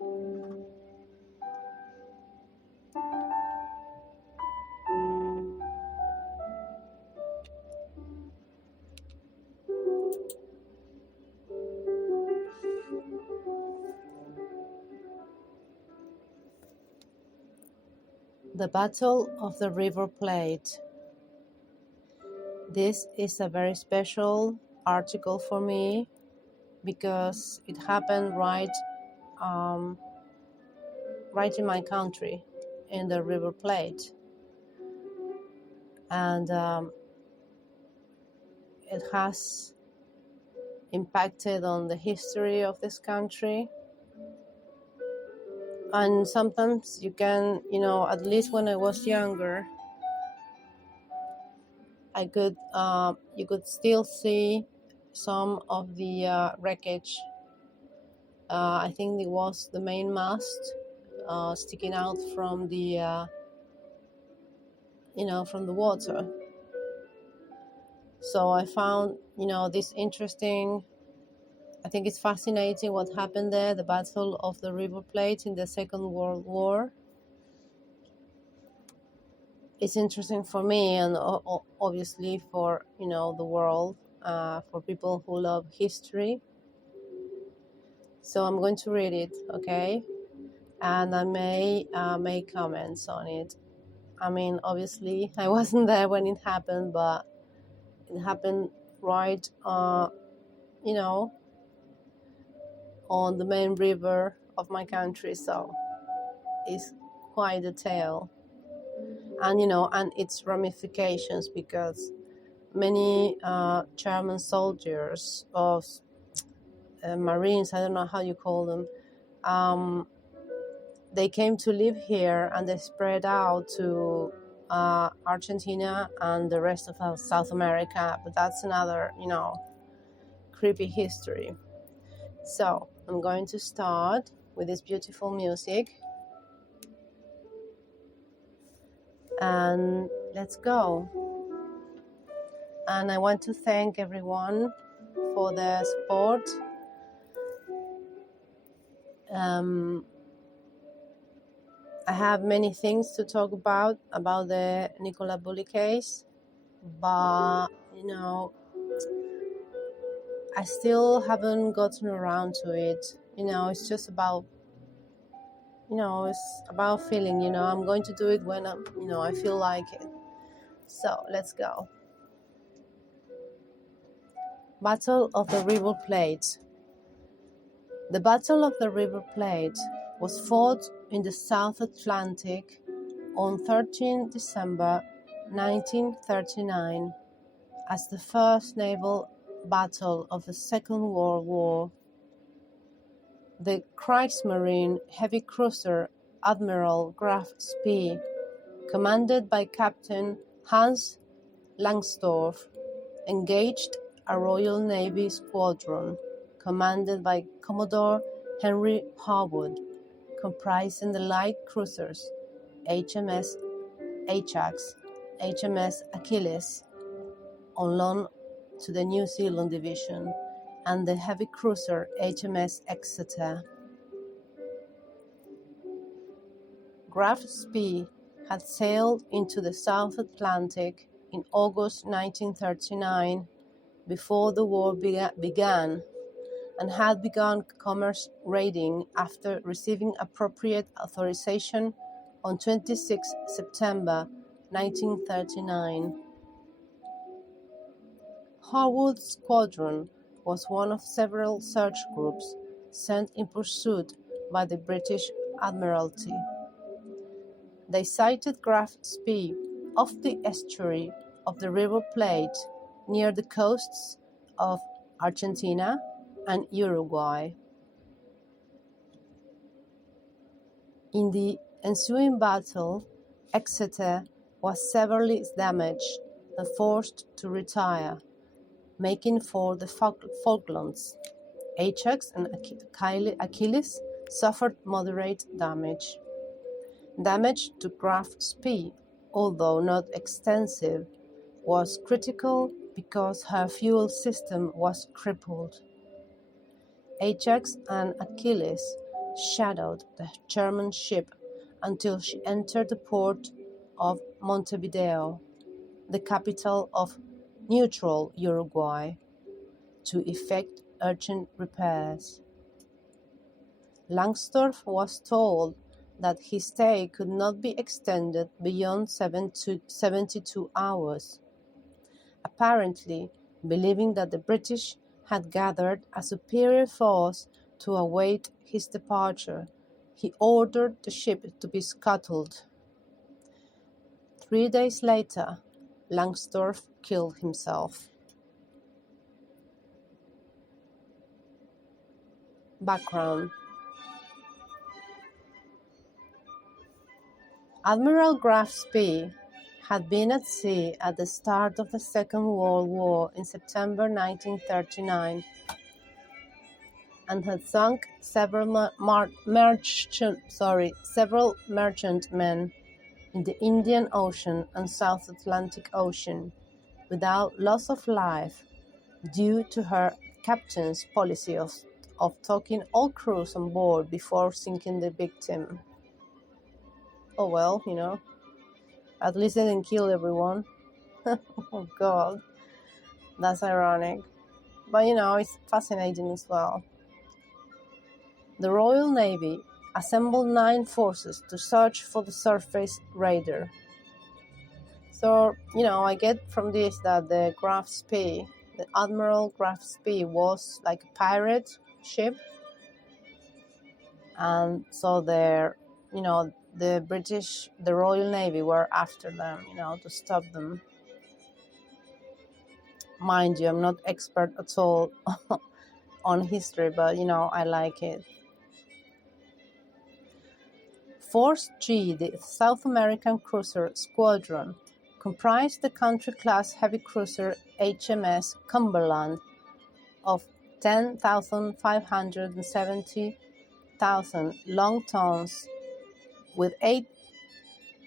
The Battle of the River Plate. This is a very special article for me because it happened right in my country, in the River Plate, and it has impacted on the history of this country. And sometimes you can, at least when I was younger, you could still see some of the wreckage. I think it was the main mast sticking out from the from the water. So I found this interesting. I think it's fascinating what happened there, the Battle of the River Plate in the Second World War. It's interesting for me and obviously for the world, for people who love history. So I'm going to read it, okay? And I may make comments on it. I mean, obviously I wasn't there when it happened, but it happened right on the main river of my country, so it's quite a tale. And and its ramifications, because many German soldiers of Marines, I don't know how you call them, they came to live here and they spread out to Argentina and the rest of South America, but that's another creepy history. So I'm going to start with this beautiful music, and let's go. And I want to thank everyone for their support. I have many things to talk about the Nicola Bulli case, but I still haven't gotten around to it. It's just about it's about feeling. I'm going to do it when I feel like it. So let's go. Battle of the River Plate. The Battle of the River Plate was fought in the South Atlantic on 13 December 1939 as the first naval battle of the Second World War. The Kriegsmarine heavy cruiser Admiral Graf Spee, commanded by Captain Hans Langsdorff, engaged a Royal Navy squadron commanded by Commodore Henry Harwood, comprising the light cruisers HMS Ajax, HMS Achilles, on loan to the New Zealand Division, and the heavy cruiser HMS Exeter. Graf Spee had sailed into the South Atlantic in August 1939, before the war began, and had begun commerce raiding after receiving appropriate authorization on 26 September 1939. Harwood's squadron was one of several search groups sent in pursuit by the British Admiralty. They sighted Graf Spee off the estuary of the River Plate near the coasts of Argentina and Uruguay. In the ensuing battle, Exeter was severely damaged and forced to retire, making for the Falklands. Ajax and Achilles suffered moderate damage. Damage to Graf Spee, although not extensive, was critical because her fuel system was crippled. Ajax and Achilles shadowed the German ship until she entered the port of Montevideo, the capital of neutral Uruguay, to effect urgent repairs. Langsdorff was told that his stay could not be extended beyond 72 hours. Apparently, believing that the British had gathered a superior force to await his departure, he ordered the ship to be scuttled. 3 days later, Langsdorff killed himself. Background: Admiral Graf Spee had been at sea at the start of the Second World War in September 1939 and had sunk several merchantmen in the Indian Ocean and South Atlantic Ocean without loss of life due to her captain's policy of talking all crews on board before sinking the victim. Oh well, at least they didn't kill everyone. Oh God, that's ironic. But it's fascinating as well. The Royal Navy assembled 9 forces to search for the surface raider. So, I get from this that the Admiral Graf Spee was like a pirate ship. And so the Royal Navy were after them, to stop them. Mind you, I'm not expert at all on history, but, I like it. Force G, the South American cruiser squadron, comprised the country-class heavy cruiser HMS Cumberland of 10,570,000 long tons with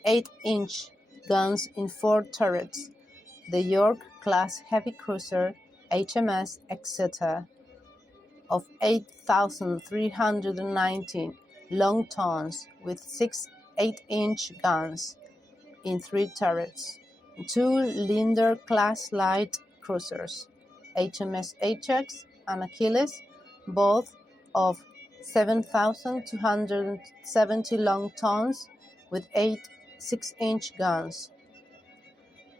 8-inch guns in 4 turrets, the York-class heavy cruiser HMS Exeter of 8,319 long tons with 6 8-inch guns in 3 turrets, 2 Linder-class light cruisers, HMS Ajax and Achilles, both of 7,270 long tons with 8 6-inch guns.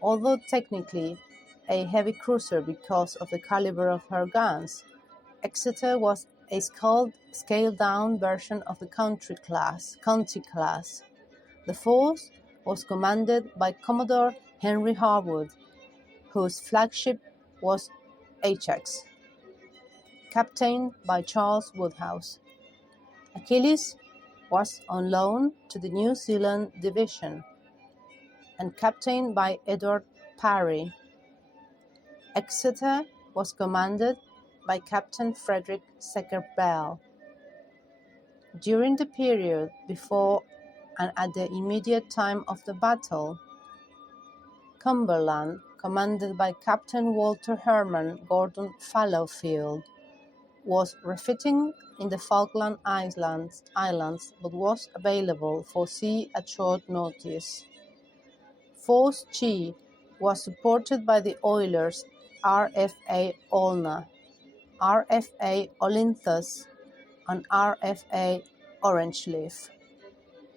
Although technically a heavy cruiser because of the caliber of her guns, Exeter was a scaled-down version of the County class. The force was commanded by Commodore Henry Harwood, whose flagship was Ajax, captained by Charles Woodhouse. Achilles was on loan to the New Zealand Division and captained by Edward Parry. Exeter was commanded by Captain Frederick Secker Bell. During the period before and at the immediate time of the battle, Cumberland, commanded by Captain Walter Herman Gordon Fallowfield, was refitting in the Falkland Islands but was available for sea at short notice. Force G was supported by the oilers RFA Olna, RFA Olynthus, and RFA Orangeleaf.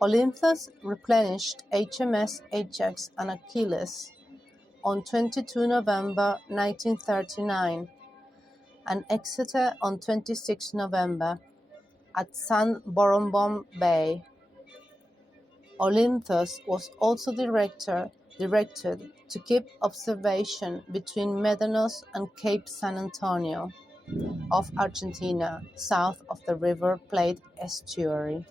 Olynthus replenished HMS Ajax and Achilles on 22 November 1939 and Exeter on 26 November at San Borombom Bay. Olynthus was also directed to keep observation between Médanos and Cape San Antonio of Argentina, south of the River Plate estuary.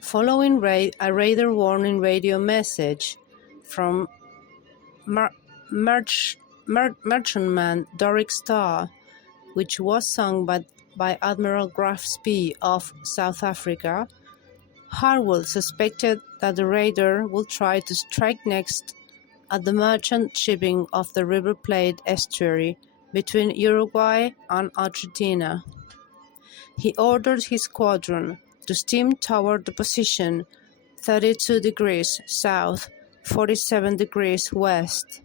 Following a radar warning radio message from merchantman Doric Star, which was sung by Admiral Graf Spee of South Africa, Harwood suspected that the raider would try to strike next at the merchant shipping of the River Plate estuary between Uruguay and Argentina. he ordered his squadron to steam toward the position 32 degrees south, 47 degrees west.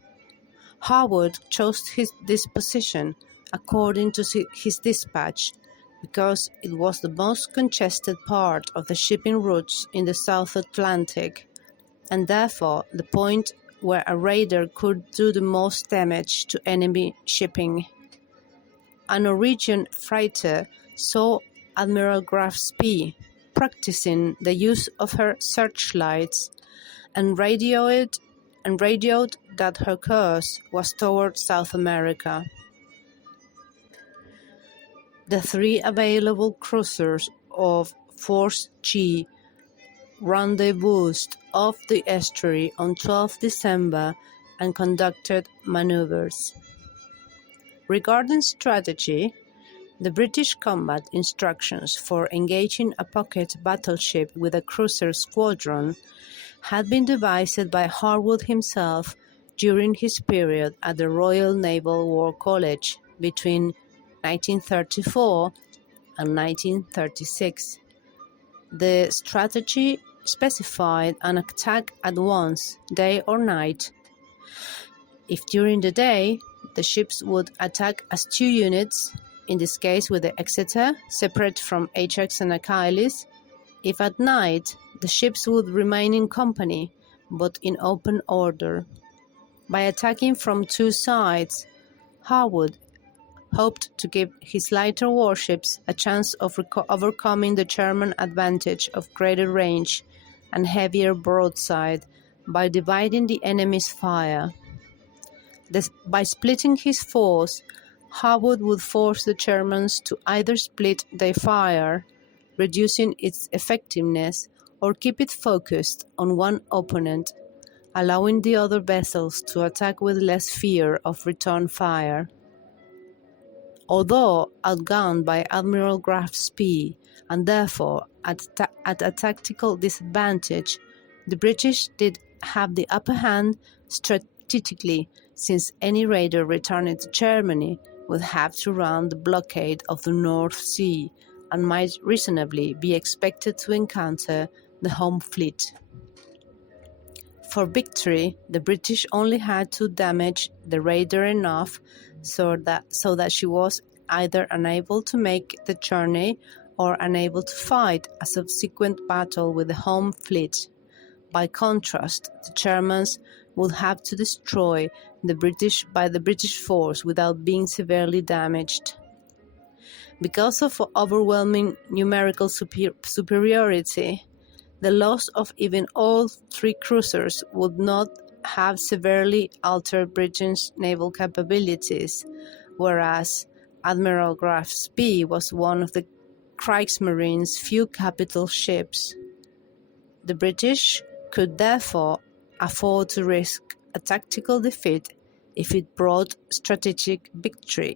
Harwood chose this position, according to his dispatch, because it was the most congested part of the shipping routes in the South Atlantic, and therefore the point where a raider could do the most damage to enemy shipping. A Norwegian freighter saw Admiral Graf Spee practicing the use of her searchlights and radioed that her course was toward South America. The three available cruisers of Force G rendezvoused off the estuary on 12 December and conducted maneuvers. Regarding strategy, the British combat instructions for engaging a pocket battleship with a cruiser squadron had been devised by Harwood himself during his period at the Royal Naval War College between 1934 and 1936. The strategy specified an attack at once, day or night. If during the day, the ships would attack as two units, in this case with the Exeter, separate from Ajax and Achilles. If at night, the ships would remain in company, but in open order. By attacking from two sides, Harwood hoped to give his lighter warships a chance of overcoming the German advantage of greater range and heavier broadside by dividing the enemy's fire. By splitting his force, Harwood would force the Germans to either split their fire, reducing its effectiveness, or keep it focused on one opponent, allowing the other vessels to attack with less fear of return fire. Although outgunned by Admiral Graf Spee and therefore at a tactical disadvantage, the British did have the upper hand strategically, since any raider returning to Germany would have to run the blockade of the North Sea and might reasonably be expected to encounter the home fleet. For victory, the British only had to damage the raider enough so that she was either unable to make the journey or unable to fight a subsequent battle with the home fleet. By contrast, the Germans would have to destroy the British force without being severely damaged. Because of overwhelming numerical superiority, the loss of even all three cruisers would not have severely altered Britain's naval capabilities, whereas Admiral Graf Spee was one of the Kriegsmarine's few capital ships. The British could therefore afford to risk a tactical defeat if it brought strategic victory.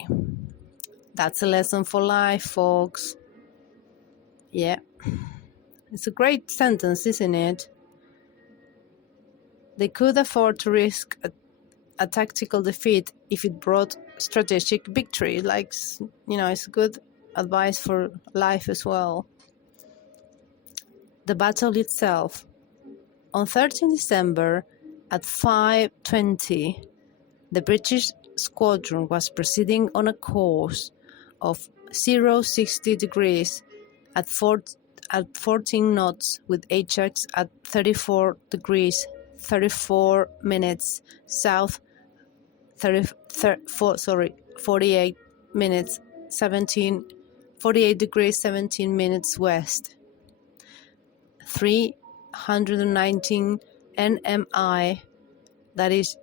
That's a lesson for life, folks. Yeah. It's a great sentence, isn't it? They could afford to risk a tactical defeat if it brought strategic victory. It's good advice for life as well. The battle itself. On 13 December at 5:20, the British squadron was proceeding on a course of 060 degrees at 14 knots with Ajax at 34 degrees 34 minutes south, 48 degrees 17 minutes west. 319 nmi, that is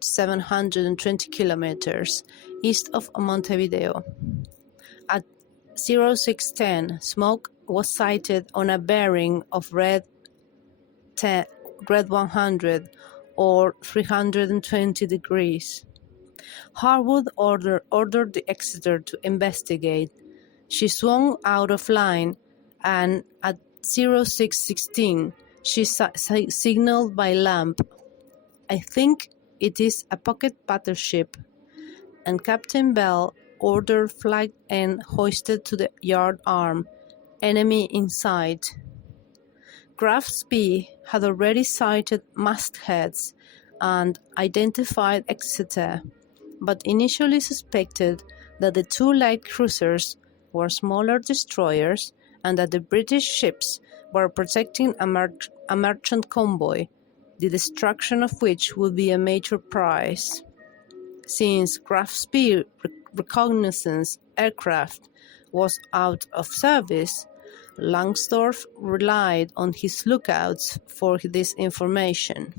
720 kilometers east of Montevideo. At 0610, smoke was sighted on a bearing of red 100 or 320 degrees. Harwood ordered the Exeter to investigate. She swung out of line, and at 0616 she signaled by lamp. "I think it is a pocket battleship," and Captain Bell ordered flag end hoisted to the yard arm, enemy in sight. Graf Spee had already sighted mastheads and identified Exeter, but initially suspected that the two light cruisers were smaller destroyers and that the British ships were protecting a merchant convoy, the destruction of which would be a major prize. Since Graf Spee reconnaissance aircraft was out of service, Langsdorff relied on his lookouts for this information.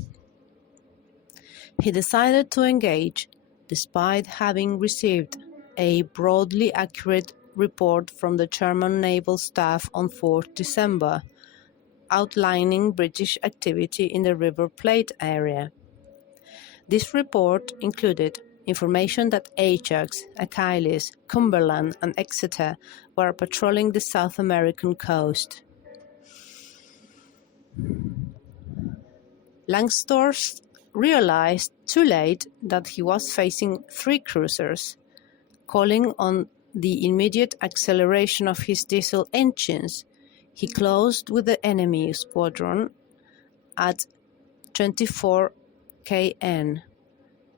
He decided to engage, despite having received a broadly accurate report from the German Naval Staff on 4th December, outlining British activity in the River Plate area. This report included information that Ajax, Achilles, Cumberland, and Exeter were patrolling the South American coast. Langsdorff realized too late that he was facing 3 cruisers, calling on the immediate acceleration of his diesel engines. He closed with the enemy squadron at 24 kn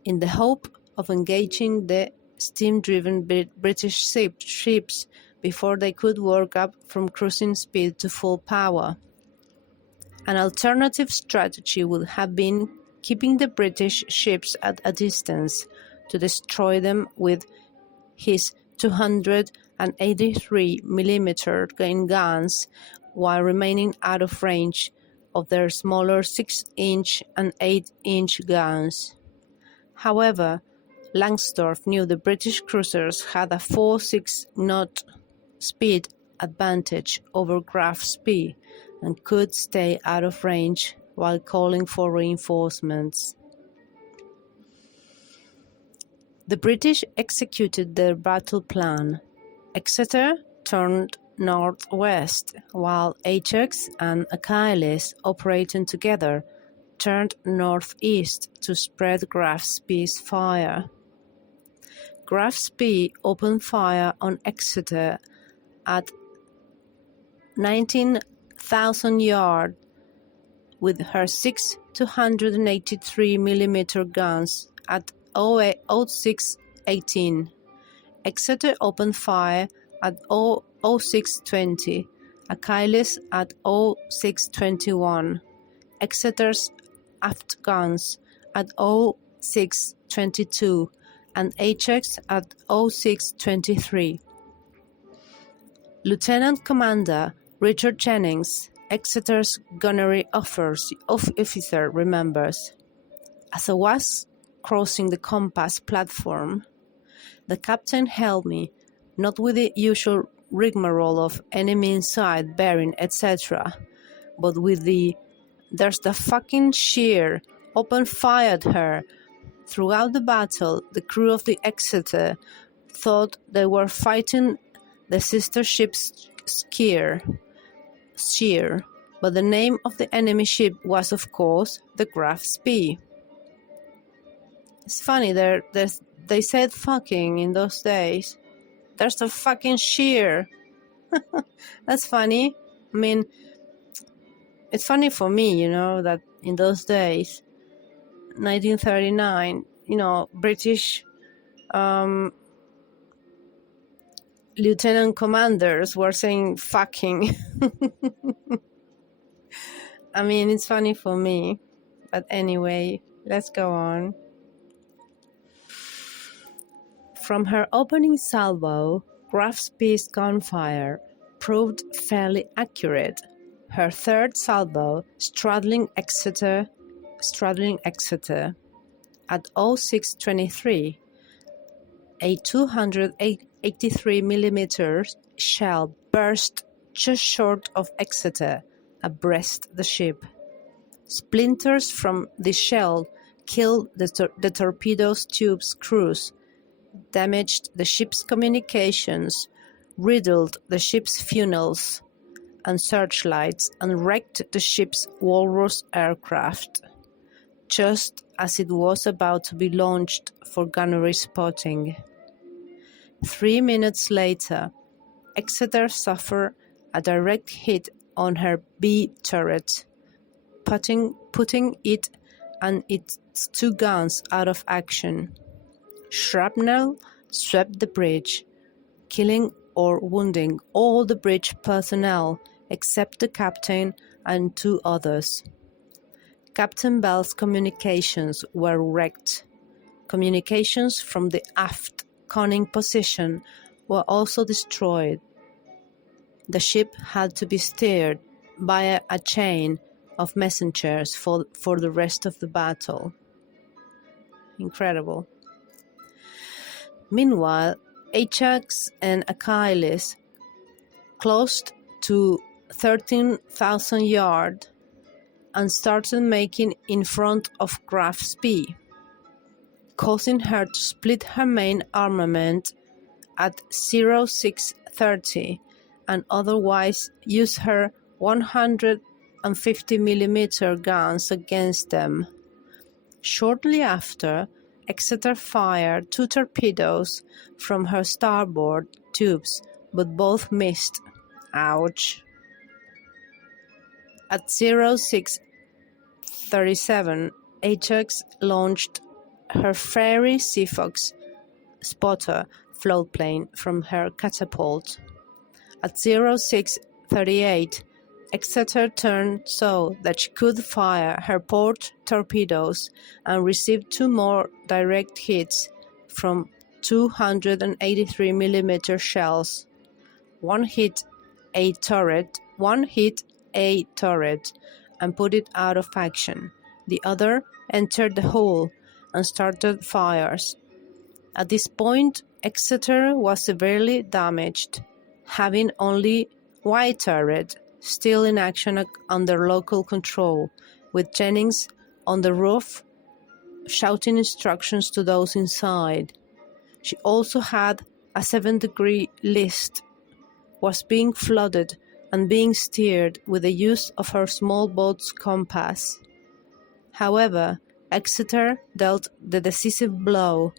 in the hope of engaging the steam-driven British ships before they could work up from cruising speed to full power. An alternative strategy would have been keeping the British ships at a distance to destroy them with his 283 mm guns while remaining out of range of their smaller 6-inch and 8-inch guns. However, Langsdorff knew the British cruisers had a 4-6 knot speed advantage over Graf Spee and could stay out of range while calling for reinforcements. The British executed their battle plan. Exeter turned northwest, while Ajax and Achilles, operating together, turned northeast to spread Graf Spee's fire. Graf Spee opened fire on Exeter at 19,000 yards with her 6 283 mm guns at 0618. Exeter opened fire at 0620, Achilles at 0621. Exeter's aft guns at 0622 and Ajax at 0623. Lieutenant Commander Richard Jennings, Exeter's gunnery officer, remembers, "As I was crossing the compass platform, the captain hailed me, not with the usual rigmarole of enemy in sight, bearing, etc., but with the 'there's the fucking sheer, open fire at her.' Throughout the battle, the crew of the Exeter thought they were fighting the sister ship's sheer, but the name of the enemy ship was, of course, the Graf Spee." It's funny, they said fucking in those days. There's the fucking sheer. That's funny. I mean, it's funny for me, that in those days, 1939, British lieutenant commanders were saying fucking. I mean, it's funny for me. But anyway, let's go on. From her opening salvo, Graf Spee's gunfire proved fairly accurate. Her third salvo, straddling Exeter at 0623, a 283 mm shell burst just short of Exeter, abreast the ship. Splinters from the shell killed the torpedo's tube's crews, damaged the ship's communications, riddled the ship's funnels and searchlights, and wrecked the ship's walrus aircraft, just as it was about to be launched for gunnery spotting. 3 minutes later, Exeter suffered a direct hit on her B turret, putting it and its 2 guns out of action. Shrapnel swept the bridge, killing or wounding all the bridge personnel except the captain and 2 others. Captain Bell's communications were wrecked. Communications from the aft conning position were also destroyed. The ship had to be steered by a chain of messengers for the rest of the battle. Incredible. Meanwhile, Ajax and Achilles closed to 13,000 yards and started making in front of Graf Spee, causing her to split her main armament at 0630 and otherwise use her 150 mm guns against them. Shortly after, Exeter fired 2 torpedoes from her starboard tubes, but both missed. Ouch. At 0637, Ajax launched her Fairey Seafox spotter floatplane from her catapult. At 0638, Exeter turned so that she could fire her port torpedoes and received 2 more direct hits from 283 mm shells. One hit a turret and put it out of action. The other entered the hull and started fires. At this point, Exeter was severely damaged, having only Y turret still in action under local control, with Jennings on the roof shouting instructions to those inside. She also had a 7-degree list, was being flooded and being steered with the use of her small boat's compass. However, Exeter dealt the decisive blow.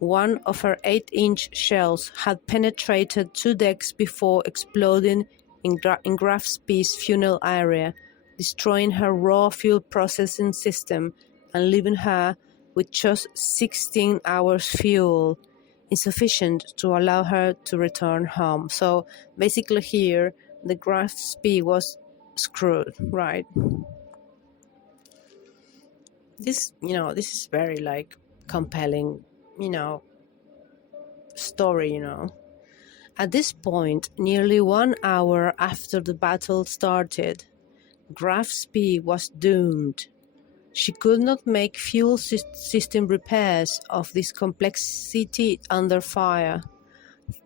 One of her 8-inch shells had penetrated 2 decks before exploding in Graf Spee's funnel area, destroying her raw fuel processing system and leaving her with just 16 hours fuel, insufficient to allow her to return home. So basically here, the Graf Spee was screwed, right? This is very compelling, story, At this point, nearly 1 hour after the battle started, Graf Spee was doomed. She could not make fuel system repairs of this complexity under fire.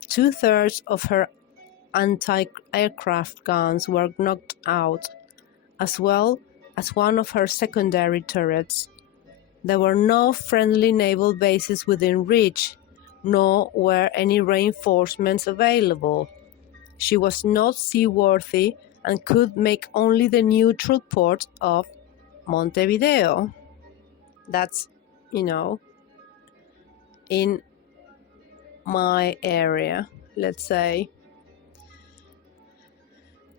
2/3 of her anti-aircraft guns were knocked out, as well as one of her secondary turrets. There were no friendly naval bases within reach, nor were any reinforcements available. She was not seaworthy and could make only the neutral port of Montevideo. That's, in my area, let's say.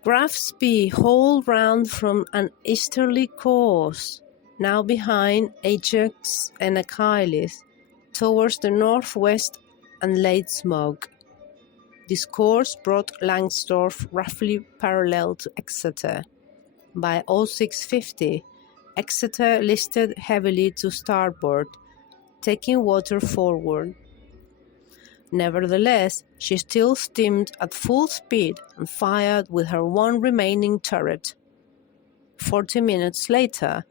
Graf Spee hauled round from an easterly course, now behind Ajax and Achilles, towards the northwest and laid smoke. This course brought Langsdorff roughly parallel to Exeter. By 0650, Exeter listed heavily to starboard, taking water forward. Nevertheless, she still steamed at full speed and fired with her 1 remaining turret. 40 minutes later,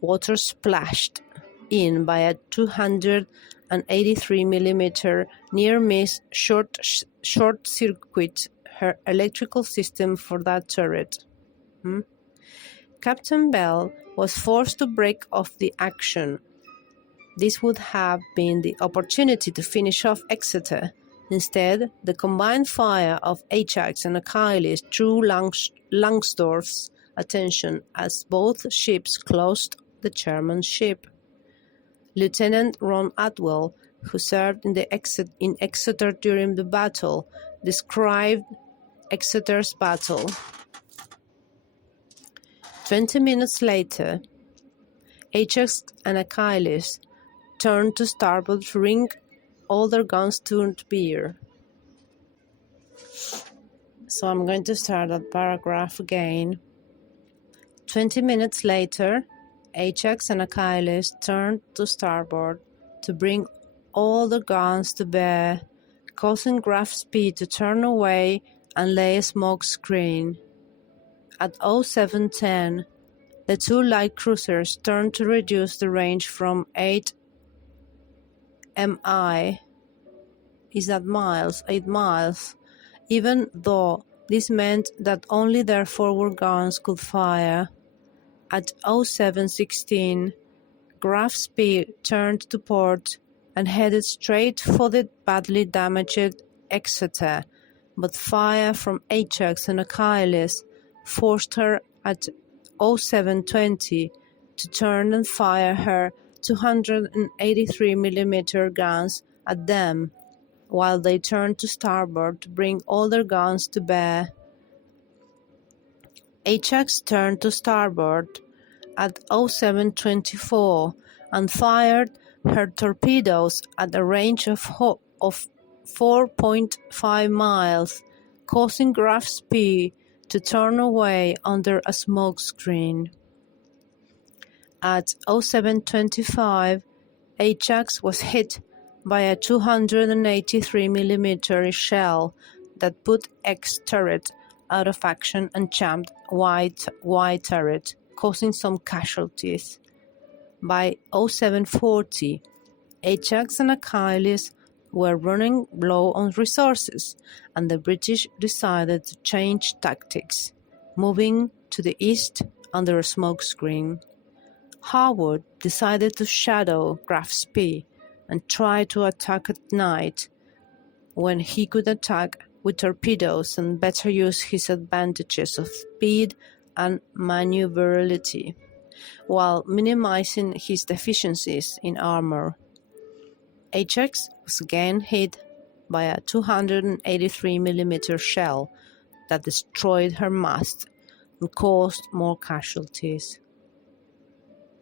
water splashed in by a 283 mm near-miss short-circuit her electrical system for that turret. Captain Bell was forced to break off the action. This would have been the opportunity to finish off Exeter. Instead, the combined fire of Ajax and Achilles drew Langsdorff's attention as both ships closed the German ship. Lieutenant Ron Atwell who served in Exeter during the battle, described Exeter's battle. 20 minutes later, Ajax and Achilles turned to starboard to bring all their guns to bear. So I'm going to start that paragraph again. 20 minutes later, Ajax and Achilles turned to starboard to bring all the guns to bear, causing Graf Spee to turn away and lay a smoke screen. At 07:10, the two light cruisers turned to reduce the range from 8 mi, is that miles, 8 miles, even though this meant that only their forward guns could fire. At 07:16, Graf Spee turned to port and headed straight for the badly damaged Exeter, but fire from Ajax and Achilles forced her at 07:20 to turn and fire her 283mm guns at them, while they turned to starboard to bring all their guns to bear. Ajax turned to starboard at 07:24 and fired her torpedoes at a range of 4.5 miles, causing Graf Spee to turn away under a smoke screen. At 07:25, Ajax was hit by a 283mm shell that put X turret out of action and jammed Y turret, causing some casualties. By 07:40, Ajax and Achilles were running low on resources, and the British decided to change tactics, moving to the east under a smoke screen. Harwood decided to shadow Graf Spee and try to attack at night, when he could attack with torpedoes and better use his advantages of speed and maneuverability, while minimizing his deficiencies in armor. Ajax was again hit by a 283mm shell that destroyed her mast and caused more casualties.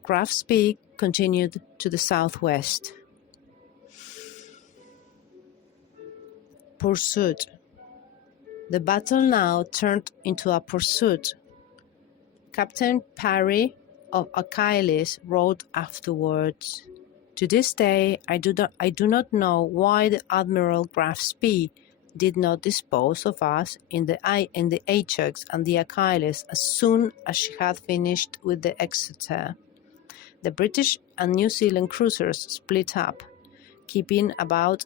Graf Spee continued to the southwest. Pursuit. The battle now turned into a pursuit. Captain Parry of Achilles wrote afterwards, "To this day, I do not know why the Admiral Graf Spee did not dispose of us in the Ajax and the Achilles as soon as she had finished with the Exeter." The British and New Zealand cruisers split up, keeping about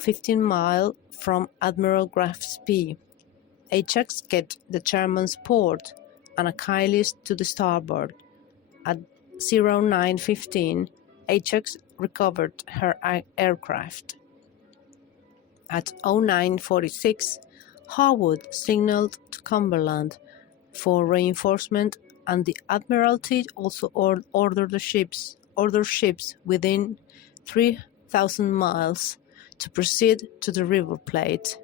15 miles from Admiral Graf Spee. Ajax kept the German's port and Achilles to the starboard. At 09:15, Ajax recovered her aircraft. At 09:46, Harwood signaled to Cumberland for reinforcement, and the Admiralty also ordered ships within 3,000 miles to proceed to the River Plate.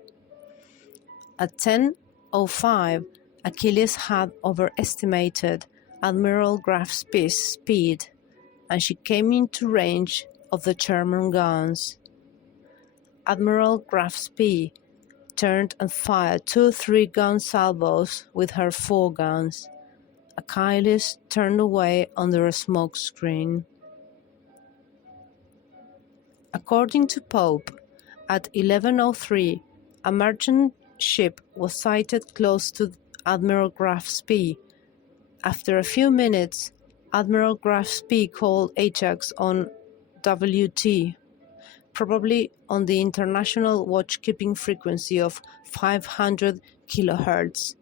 At 10:05, Achilles had overestimated Admiral Graf Spee's speed, and she came into range of the German guns. Admiral Graf Spee turned and fired 2 3-gun salvos with her 4 guns. Achilles turned away under a smoke screen. According to Pope, at 11:03, a merchant ship was sighted close to Admiral Graf Spee. After a few minutes, Admiral Graf Spee called Ajax on WT, probably on the international watchkeeping frequency of 500 kHz,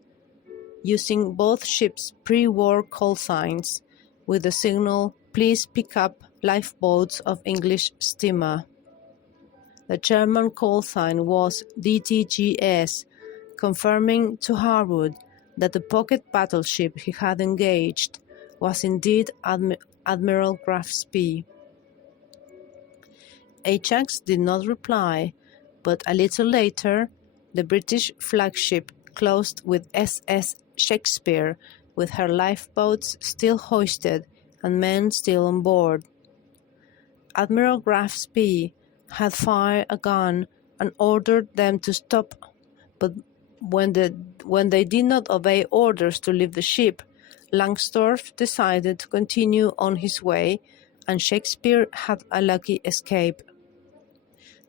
using both ships' pre-war call signs with the signal, "Please pick up lifeboats of English steamer." The German call sign was DTGS, confirming to Harwood that the pocket battleship he had engaged was indeed Admiral Graf Spee. Ajax did not reply, but a little later, the British flagship closed with SS Shakespeare, with her lifeboats still hoisted and men still on board. Admiral Graf Spee had fired a gun and ordered them to stop, but when they did not obey orders to leave the ship, Langsdorff decided to continue on his way, and Shakespeare had a lucky escape.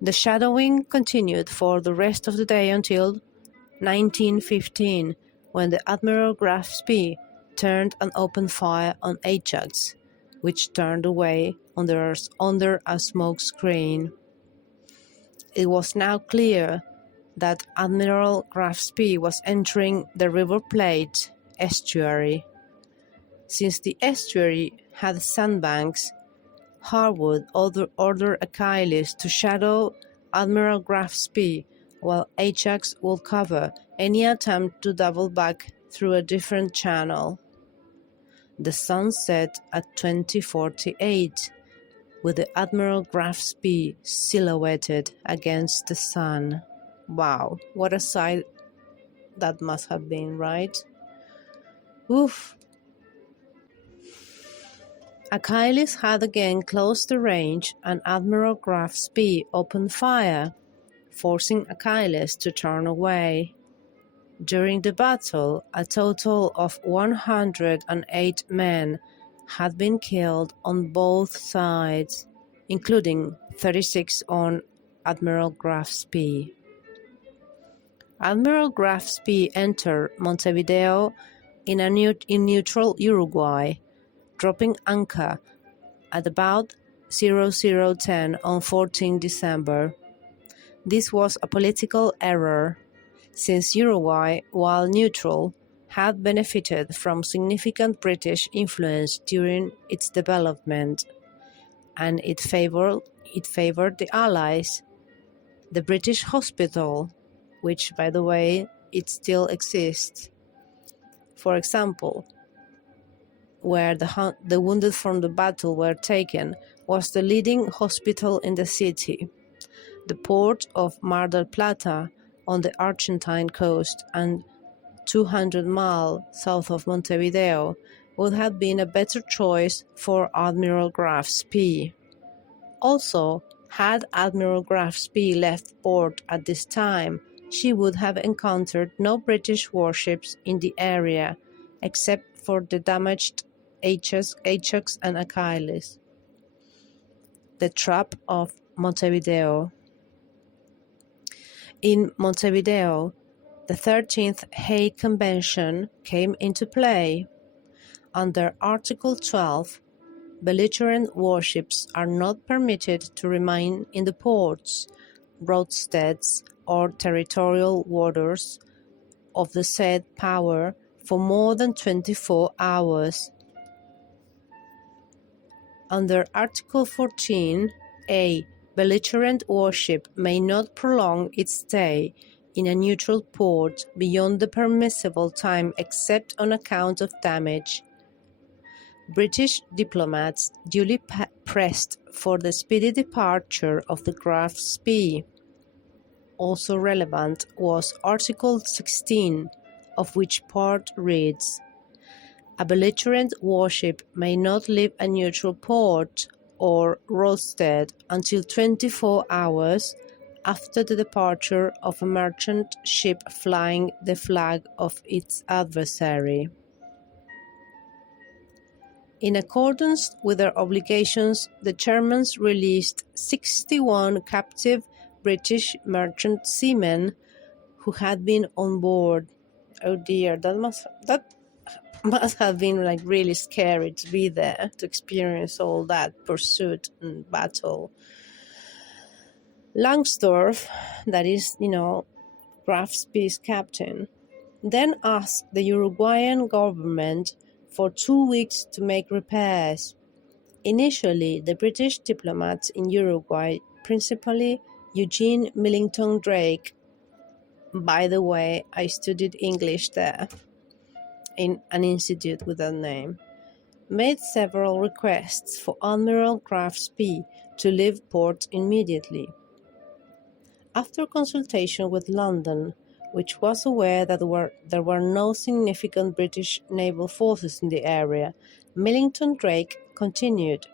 The shadowing continued for the rest of the day until 1915, when the Admiral Graf Spee turned and opened fire on Ajax, which turned away under a smoke screen. It was now clear that Admiral Graf Spee was entering the River Plate estuary. Since the estuary had sandbanks, Harwood ordered Achilles to shadow Admiral Graf Spee, while Ajax would cover any attempt to double back through a different channel. The sun set at 20:48, with the Admiral Graf Spee silhouetted against the sun. Wow, what a sight that must have been, right? Oof. Achilles had again closed the range, and Admiral Graf Spee opened fire, forcing Achilles to turn away. During the battle, a total of 108 men had been killed on both sides, including 36 on Admiral Graf Spee. Admiral Graf Spee entered Montevideo in neutral Uruguay, dropping anchor at about 0010 on 14 December. This was a political error, since Uruguay, while neutral, had benefited from significant British influence during its development, and it favored the Allies. The British hospital, which, by the way, it still exists, for example, where the wounded from the battle were taken, was the leading hospital in the city. The port of Mar del Plata on the Argentine coast and 200 miles south of Montevideo would have been a better choice for Admiral Graf Spee. Also, had Admiral Graf Spee left port at this time, she would have encountered no British warships in the area, except for the damaged Ajax and Achilles. The Trap of Montevideo. In Montevideo, the 13th Hague Convention came into play. Under Article 12, belligerent warships are not permitted to remain in the ports, roadsteads, or territorial waters of the said power for more than 24 hours. Under Article 14, a belligerent warship may not prolong its stay in a neutral port beyond the permissible time except on account of damage. British diplomats duly pressed for the speedy departure of the Graf Spee. Also relevant was Article 16, of which part reads, "A belligerent warship may not leave a neutral port or roadstead until 24 hours after the departure of a merchant ship flying the flag of its adversary." In accordance with their obligations, the Germans released 61 captive British merchant seamen who had been on board. Oh dear, that must have been like really scary to be there, to experience all that pursuit and battle. Langsdorff, that is, Graf Spee's captain, then asked the Uruguayan government for 2 weeks to make repairs. Initially, the British diplomats in Uruguay, principally Eugene Millington Drake — by the way, I studied English there, in an institute with that name made several requests for Admiral Graf Spee to leave port immediately. After consultation with London, which was aware that there were no significant British naval forces in the area, Millington Drake continued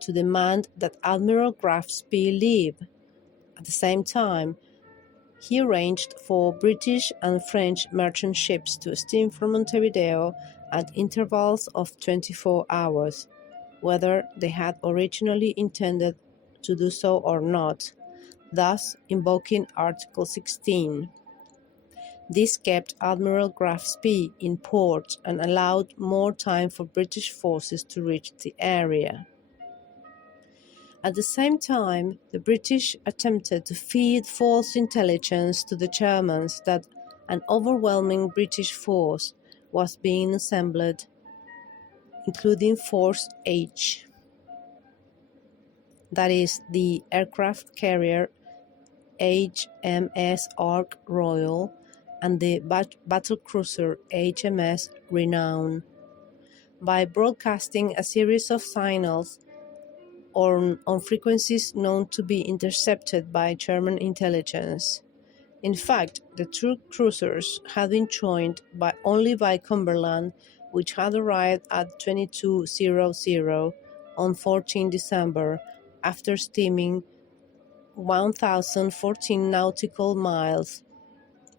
to demand that Admiral Graf Spee leave. At the same time, he arranged for British and French merchant ships to steam from Montevideo at intervals of 24 hours, whether they had originally intended to do so or not, thus invoking Article 16. This kept Admiral Graf Spee in port and allowed more time for British forces to reach the area. At the same time, the British attempted to feed false intelligence to the Germans that an overwhelming British force was being assembled, including Force H, that is, the aircraft carrier HMS Ark Royal and the battlecruiser HMS Renown. By broadcasting a series of signals on frequencies known to be intercepted by German intelligence. In fact, the two cruisers had been joined only by Cumberland, which had arrived at 2200 on 14 December after steaming 1,014 nautical miles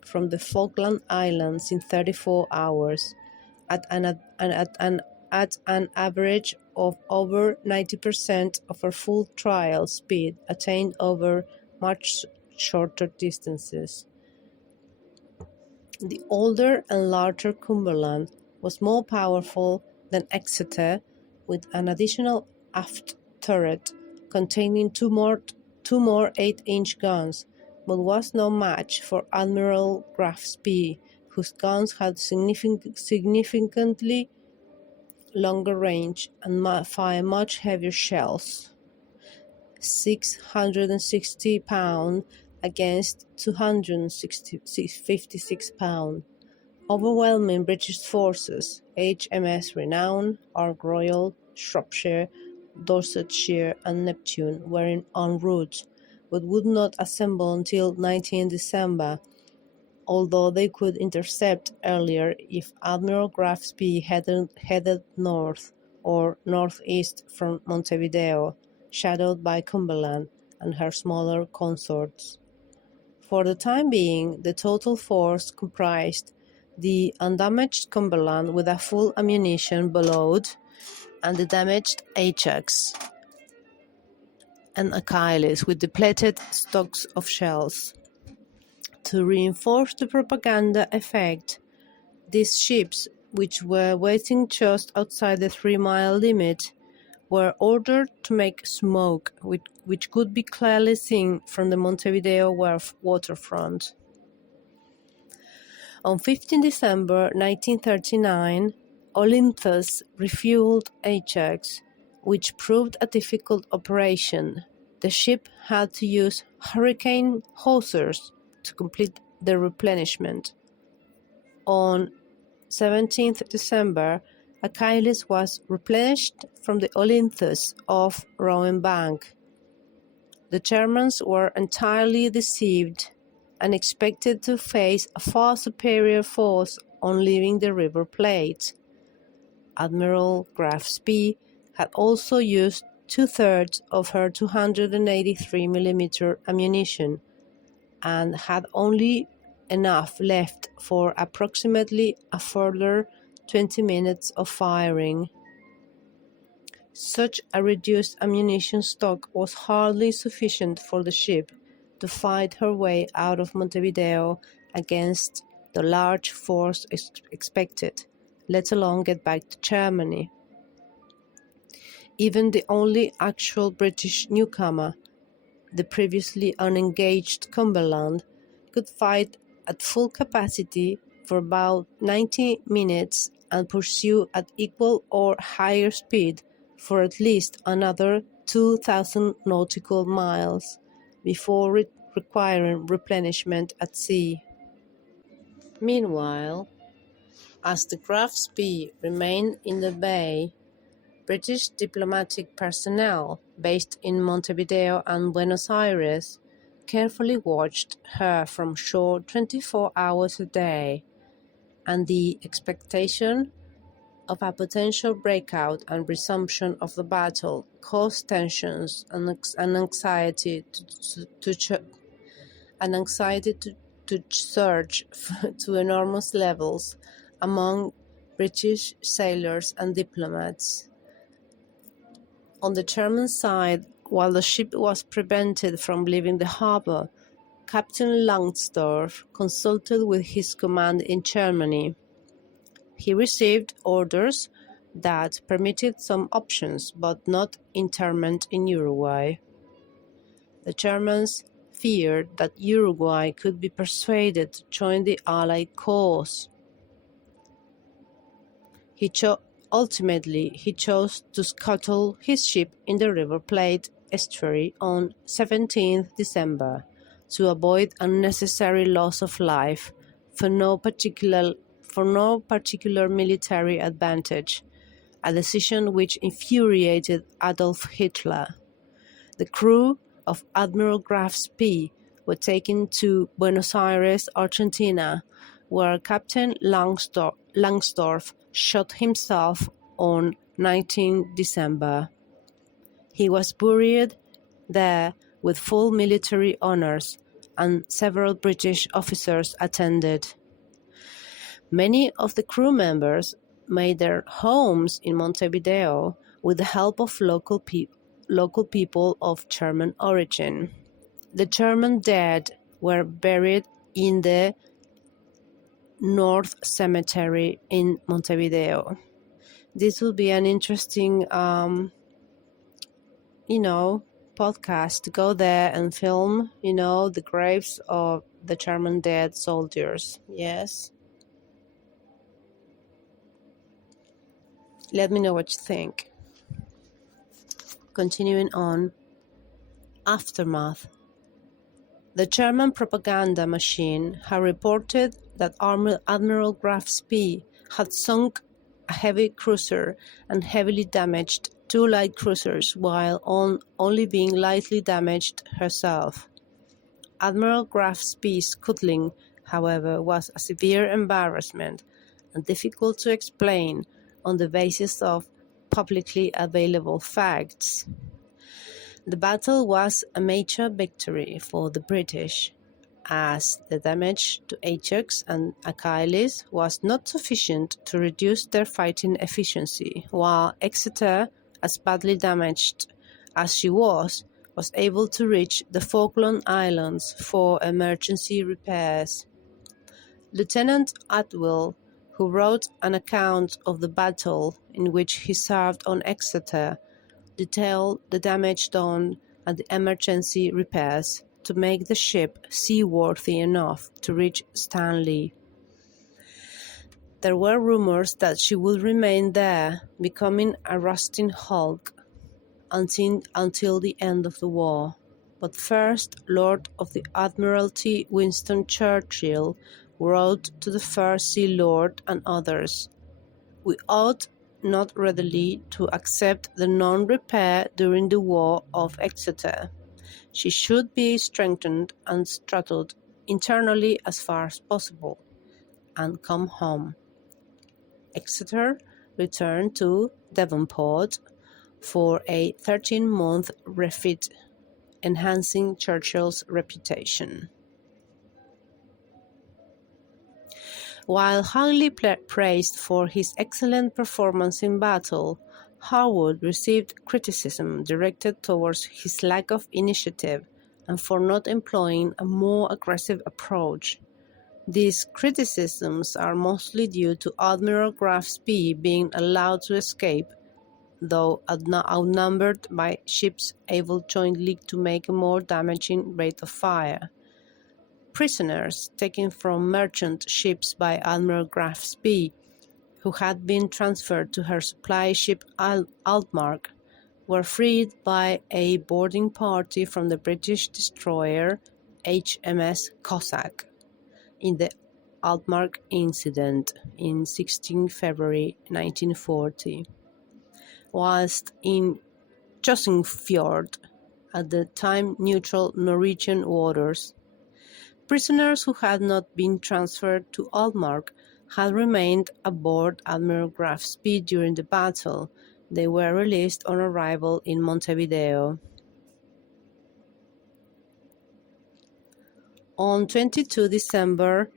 from the Falkland Islands in 34 hours at an average of over 90% of her full trial speed attained over much shorter distances. The older and larger Cumberland was more powerful than Exeter, with an additional aft turret containing two more 8-inch guns, but was no match for Admiral Graf Spee, whose guns had significantly longer range and fire much heavier shells, 660 pounds against 256 pounds. Overwhelming British forces, HMS Renown, Ark Royal, Shropshire, Dorsetshire and Neptune were en route, but would not assemble until 19 December, although they could intercept earlier if Admiral Graf Spee headed north or northeast from Montevideo, shadowed by Cumberland and her smaller consorts. For the time being, the total force comprised the undamaged Cumberland with a full ammunition boatload and the damaged Ajax and Achilles with depleted stocks of shells. To reinforce the propaganda effect, these ships, which were waiting just outside the 3-mile limit, were ordered to make smoke, which could be clearly seen from the Montevideo waterfront. On 15 December 1939, Olympus refueled Ajax, which proved a difficult operation. The ship had to use hurricane hawsers to complete the replenishment. On 17 December, Achilles was replenished from the Olympus off Rowan Bank. The Germans were entirely deceived and expected to face a far superior force on leaving the River Plate. Admiral Graf Spee had also used 2/3 of her 283mm ammunition and had only enough left for approximately a further 20 minutes of firing. Such a reduced ammunition stock was hardly sufficient for the ship to fight her way out of Montevideo against the large force expected, let alone get back to Germany. Even the only actual British newcomer, the previously unengaged Cumberland, could fight at full capacity for about 90 minutes and pursue at equal or higher speed for at least another 2,000 nautical miles before requiring replenishment at sea. Meanwhile, as the Graf Spee remained in the bay, British diplomatic personnel based in Montevideo and Buenos Aires carefully watched her from shore 24 hours a day, and the expectation of a potential breakout and resumption of the battle caused tensions and anxiety to surge to enormous levels among British sailors and diplomats. On the German side, while the ship was prevented from leaving the harbour, Captain Langsdorff consulted with his command in Germany. He received orders that permitted some options, but not internment in Uruguay. The Germans feared that Uruguay could be persuaded to join the Allied cause. Ultimately, he chose to scuttle his ship in the River Plate estuary on 17 December to avoid unnecessary loss of life for no particular military advantage, a decision which infuriated Adolf Hitler. The crew of Admiral Graf Spee were taken to Buenos Aires, Argentina, where Captain Langsdorff shot himself on 19 December. He was buried there with full military honors, and several British officers attended. Many of the crew members made their homes in Montevideo with the help of local people of German origin. The German dead were buried in the North Cemetery in Montevideo. This will be an interesting, podcast to go there and film, the graves of the German dead soldiers. Yes. Let me know what you think. Continuing on. Aftermath. The German propaganda machine had reported that Admiral Graf Spee had sunk a heavy cruiser and heavily damaged 2 light cruisers, while only being lightly damaged herself. Admiral Graf Spee's scuttling, however, was a severe embarrassment and difficult to explain on the basis of publicly available facts. The battle was a major victory for the British, as the damage to Ajax and Achilles was not sufficient to reduce their fighting efficiency, while Exeter, as badly damaged as she was able to reach the Falkland Islands for emergency repairs. Lieutenant Atwill, who wrote an account of the battle in which he served on Exeter, detailed the damage done and the emergency repairs to make the ship seaworthy enough to reach Stanley. There were rumors that she would remain there, becoming a rusting hulk until the end of the war. But First Lord of the Admiralty Winston Churchill wrote to the First Sea Lord and others, "We ought not readily to accept the non-repair during the War of Exeter. She should be strengthened and scuttled internally as far as possible, and come home." Exeter returned to Devonport for a 13-month refit, enhancing Churchill's reputation. While highly praised for his excellent performance in battle, Harwood received criticism directed towards his lack of initiative and for not employing a more aggressive approach. These criticisms are mostly due to Admiral Graf Spee being allowed to escape, though outnumbered by ships able jointly to make a more damaging rate of fire. Prisoners taken from merchant ships by Admiral Graf Spee, who had been transferred to her supply ship Altmark, were freed by a boarding party from the British destroyer HMS Cossack in the Altmark incident in 16 February 1940. whilst in Jøsnfjord, at the time neutral Norwegian waters. Prisoners who had not been transferred to Altmark had remained aboard Admiral Graf Spee during the battle. They were released on arrival in Montevideo. On 22 December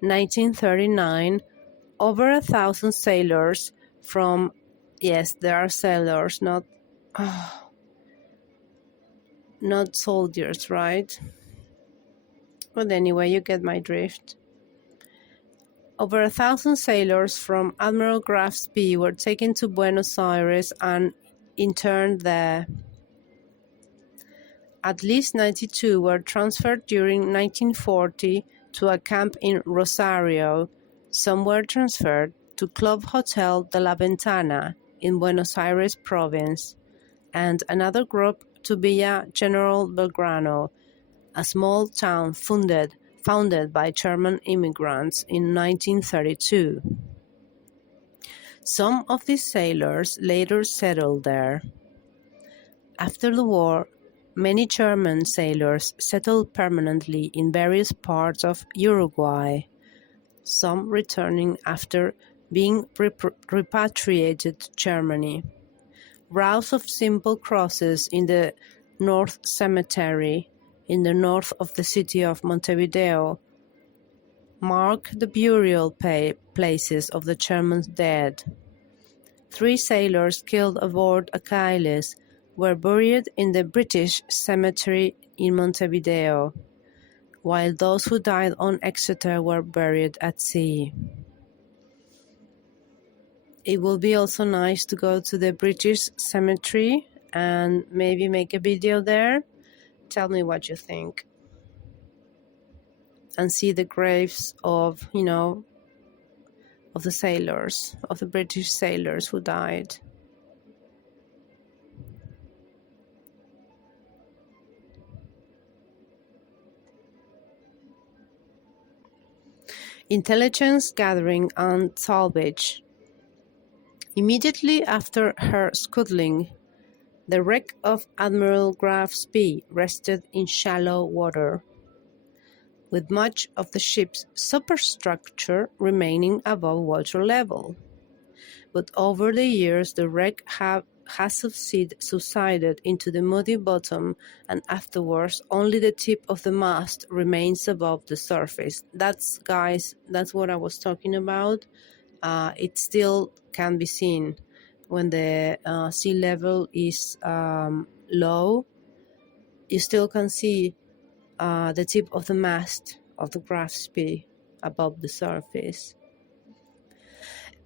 1939, over 1,000 sailors from, yes, there are sailors, not soldiers, right? But anyway, you get my drift. Over 1,000 sailors from Admiral Graf Spee were taken to Buenos Aires and interned there. At least 92 were transferred during 1940 to a camp in Rosario. Some were transferred to Club Hotel de la Ventana in Buenos Aires province, and another group to Villa General Belgrano, a small town founded by German immigrants in 1932. Some of these sailors later settled there. After the war, many German sailors settled permanently in various parts of Uruguay, some returning after being repatriated to Germany. Rows of simple crosses in the North Cemetery, in the north of the city of Montevideo, mark the burial places of the German dead. 3 sailors killed aboard Achilles were buried in the British cemetery in Montevideo, while those who died on Exeter were buried at sea. It will be also nice to go to the British cemetery and maybe make a video there. Tell me what you think. And see the graves of, of the sailors, of the British sailors who died. Intelligence gathering on Salvage. Immediately after her scuttling, the wreck of Admiral Graf Spee rested in shallow water, with much of the ship's superstructure remaining above water level. But over the years, the wreck has subsided into the muddy bottom, and afterwards only the tip of the mast remains above the surface. That's what I was talking about. It still can be seen when the sea level is low. You still can see the tip of the mast of the Graf Spee above the surface.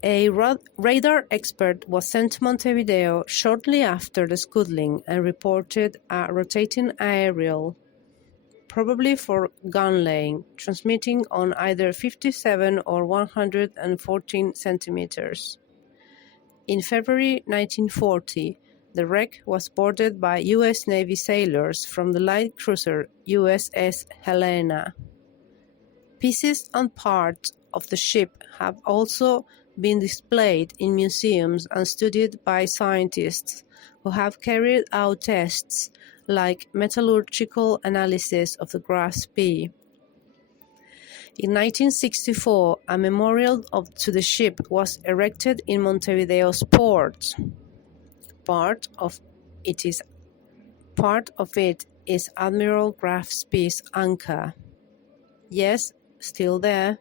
A radar expert was sent to Montevideo shortly after the scuttling and reported a rotating aerial, probably for gun laying, transmitting on either 57 or 114 centimeters. In February 1940, the wreck was boarded by U.S. Navy sailors from the light cruiser USS Helena. Pieces and parts of the ship have also been displayed in museums and studied by scientists who have carried out tests like metallurgical analysis of the Graf Spee. In 1964, a memorial to the ship was erected in Montevideo's port. Part of it is Admiral Graf Spee's anchor. Yes, still there.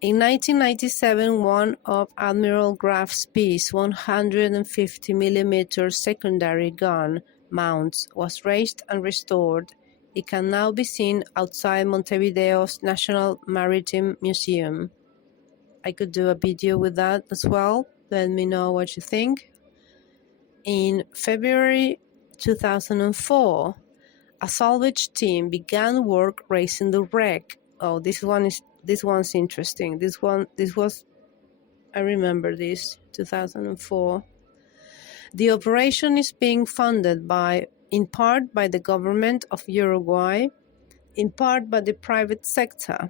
In 1997, one of Admiral Graf Spee's 150mm secondary gun mounts was raised and restored. It can now be seen outside Montevideo's National Maritime Museum. I could do a video with that as well. Let me know what you think. In February 2004, a salvage team began work raising the wreck. Oh, this one's interesting. I remember this, 2004. The operation is being funded in part by the government of Uruguay, in part by the private sector,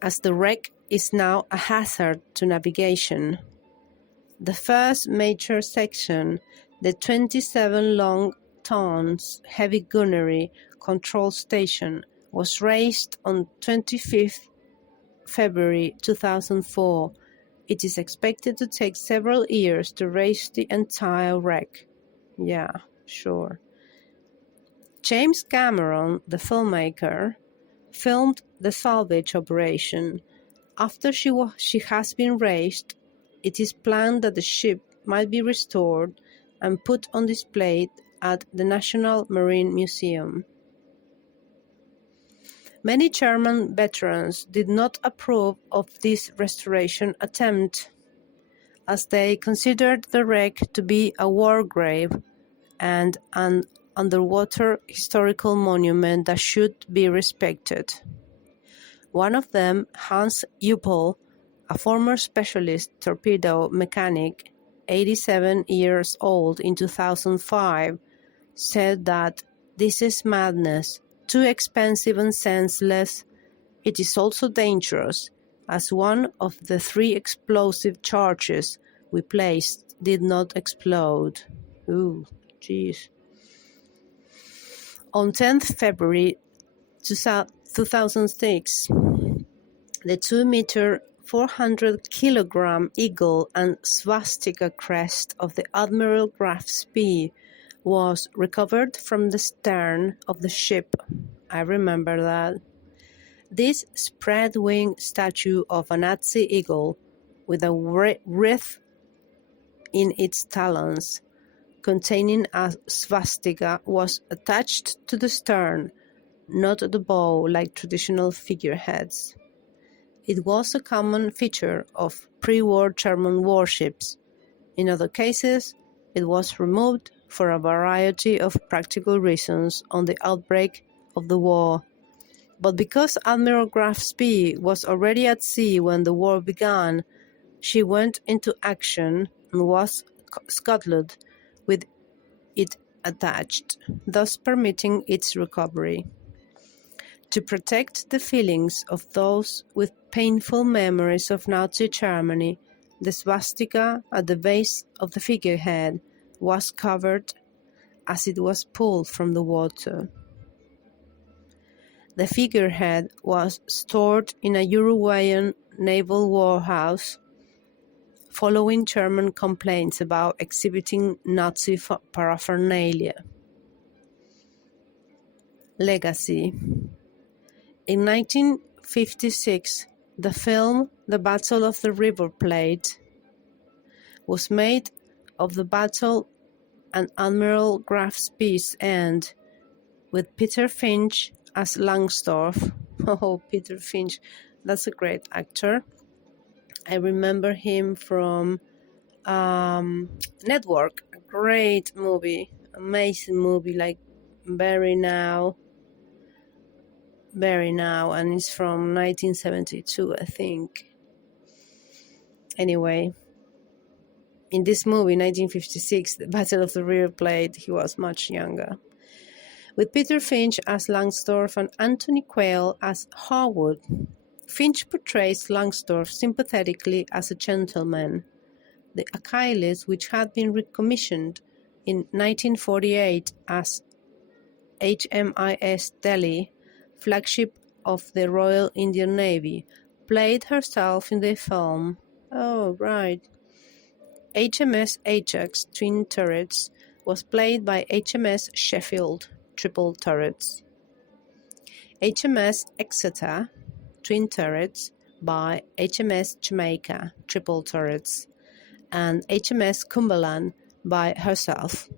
as the wreck is now a hazard to navigation. The first major section, the 27 long tons heavy gunnery control station, was raised on 25th February 2004. It is expected to take several years to raise the entire wreck. Yeah, sure. James Cameron, the filmmaker, filmed the salvage operation. After she has been raised, it is planned that the ship might be restored and put on display at the National Marine Museum. Many German veterans did not approve of this restoration attempt, as they considered the wreck to be a war grave and an underwater historical monument that should be respected. One of them, Hans Uppel, a former specialist torpedo mechanic, 87 years old in 2005, said that this is madness, too expensive and senseless. It is also dangerous, as one of the 3 explosive charges we placed did not explode. Ooh, jeez. On 10th February 2006, the 2-meter, 400-kilogram eagle and swastika crest of the Admiral Graf Spee was recovered from the stern of the ship. I remember that. This spread-wing statue of a Nazi eagle with a wreath in its talons, containing a swastika, was attached to the stern, not the bow like traditional figureheads. It was a common feature of pre-war German warships. In other cases, it was removed for a variety of practical reasons on the outbreak of the war. But because Admiral Graf Spee was already at sea when the war began, she went into action and was scuttled with it attached, thus permitting its recovery. To protect the feelings of those with painful memories of Nazi Germany, the swastika at the base of the figurehead was covered as it was pulled from the water. The figurehead was stored in a Uruguayan naval warehouse following German complaints about exhibiting Nazi paraphernalia. Legacy. In 1956, the film The Battle of the River Plate was made of the battle and Admiral Graf Spee's end, with Peter Finch as Langsdorff. Oh, Peter Finch, that's a great actor. I remember him from Network, a great movie, amazing movie, like Very Now, and it's from 1972, I think. Anyway, in this movie, 1956, The Battle of the River Plate, he was much younger. With Peter Finch as Langsdorff and Anthony Quayle as Harwood. Finch portrays Langsdorff sympathetically as a gentleman. The Achilles, which had been recommissioned in 1948 as HMIS Delhi, flagship of the Royal Indian Navy, played herself in the film. Oh, right. HMS Ajax, twin turrets, was played by HMS Sheffield, triple turrets. HMS Exeter, twin turrets, by HMS Jamaica, triple turrets, and HMS Cumberland by herself.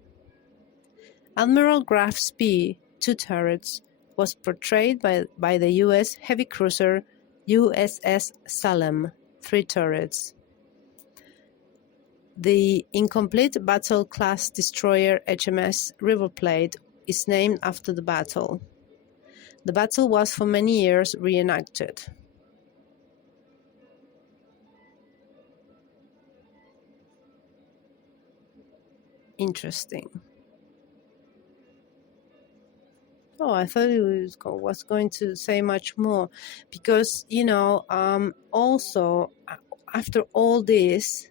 Admiral Graf Spee, 2 turrets, was portrayed by the U.S. heavy cruiser USS Salem, 3 turrets. The incomplete battle-class destroyer HMS River Plate is named after the battle. The battle was for many years reenacted. Interesting. Oh, I thought it was going to say much more, because, also, after all this,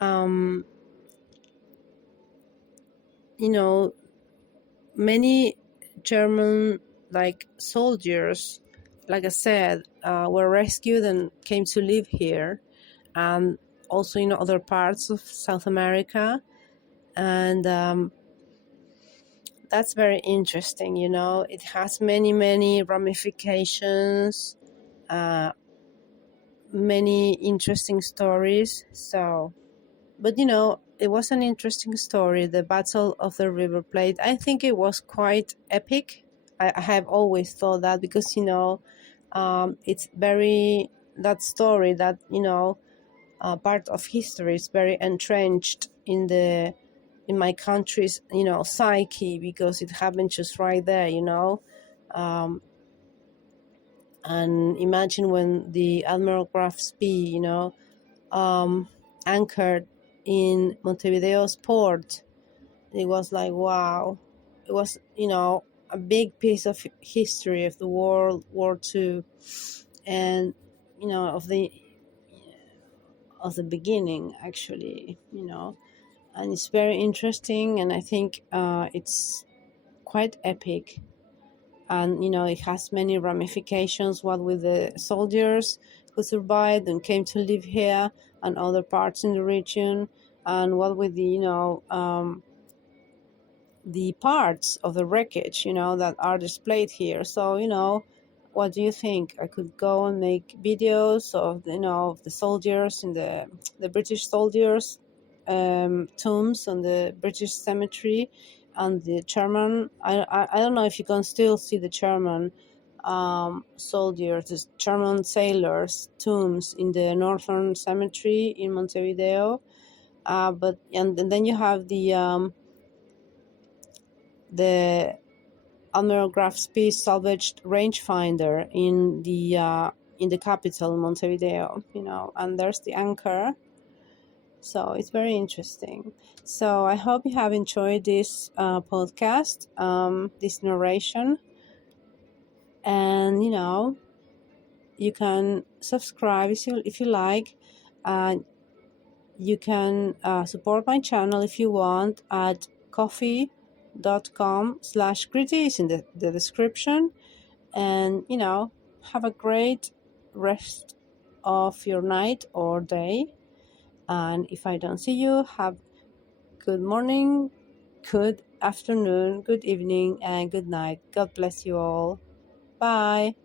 um, you know, many German like soldiers, like I said, were rescued and came to live here, and also in other parts of South America. And that's very interesting. It has many ramifications, uh, many interesting stories. So, but it was an interesting story, the Battle of the River Plate. I think it was quite epic. I have always thought that, because it's very, that story, that part of history is very entrenched in my country's psyche, because it happened just right there. um, and imagine when the Admiral Graf Spee um, anchored in Montevideo's port. It was like, wow. It was a big piece of history of the World War II, and of the beginning, actually. And it's very interesting, and I think it's quite epic. And it has many ramifications, what with the soldiers who survived and came to live here, and other parts in the region, and what with the parts of the wreckage that are displayed here. So what do you think? I could go and make videos of of the soldiers in the British soldiers tombs on the British cemetery, and the German. I don't know if you can still see the German soldiers, the German sailors tombs in the Northern Cemetery in Montevideo. But and then you have the Admiral Graf Spee salvaged rangefinder in the capital, Montevideo. And there's the anchor. So it's very interesting. So I hope you have enjoyed this podcast, this narration, and you can subscribe if you like. You can support my channel if you want at coffee.com/Kriti is in the description. And have a great rest of your night or day. And if I don't see you, have good morning, good afternoon, good evening, and good night. God bless you all. Bye.